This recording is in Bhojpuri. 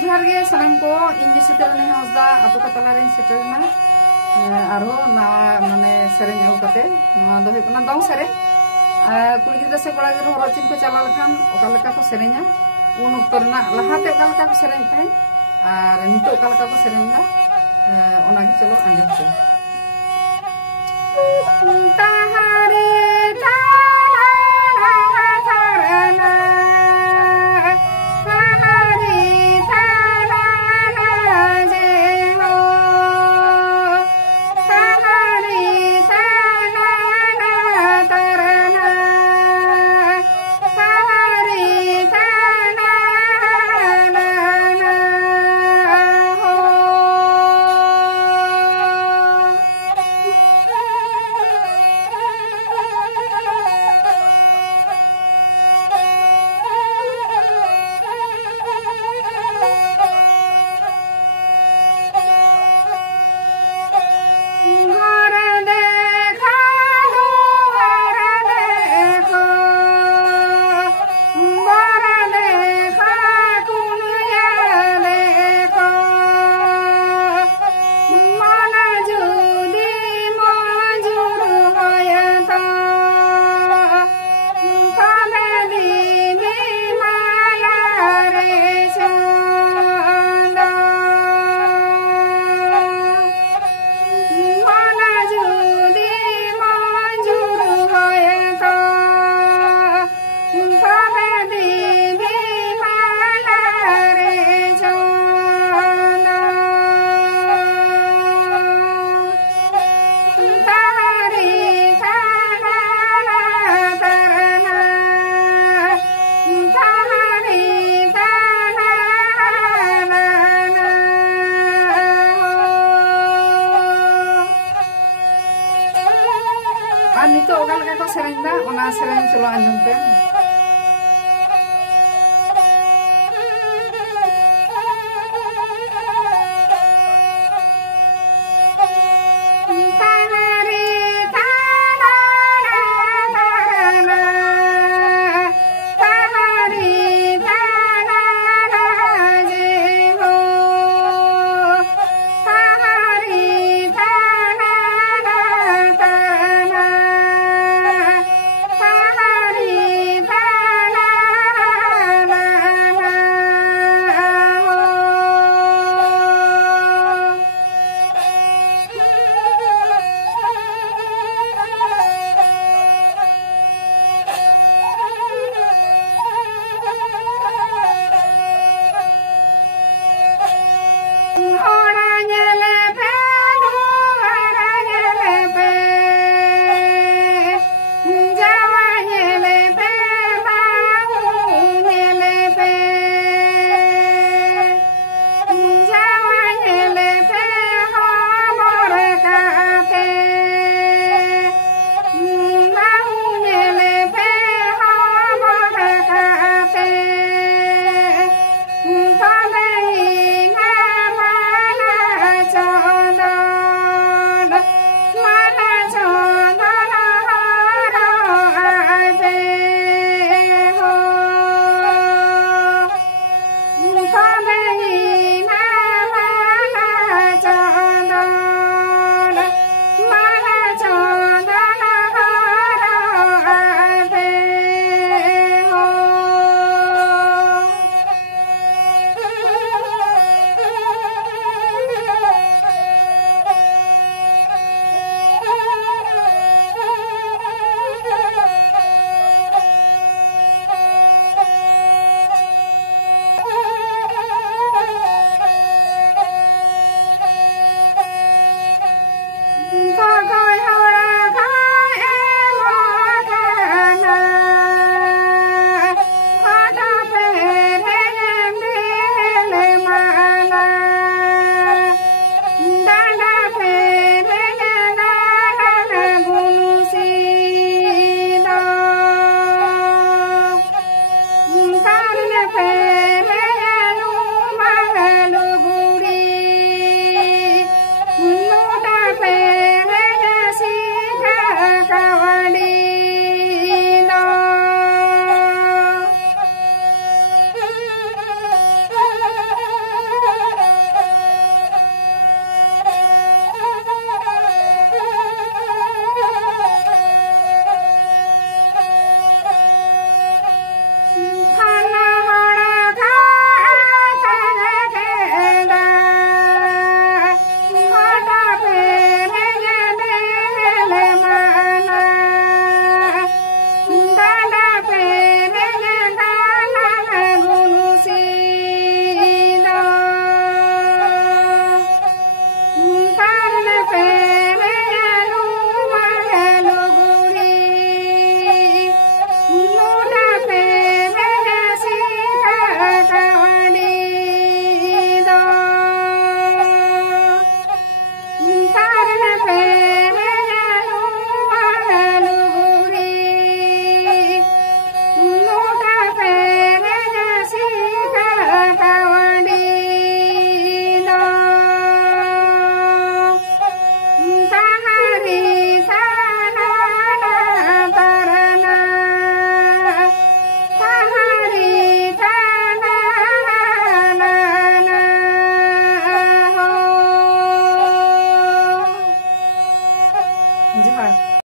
जोहार गे सानाम को इंगे सेटलने हसदा आतो का तलारिन सेटलना आरो ना माने सेरेन आगु कते नवा दो हेकना दंग सेरे कुड़ी गिद्रा से कोड़ा गिद्रा हरचिन को चला लखान ओका लेका को सेरेnya उन उक्तरना लहाते ओका लेका को सेरेन ताई आर नितो ओका लेका को सेरेनदा ओना गे चलो आंजम पे ताहारे नितो ओका लेका को सेरेन दा ओना सेरेन चलो आंजम पे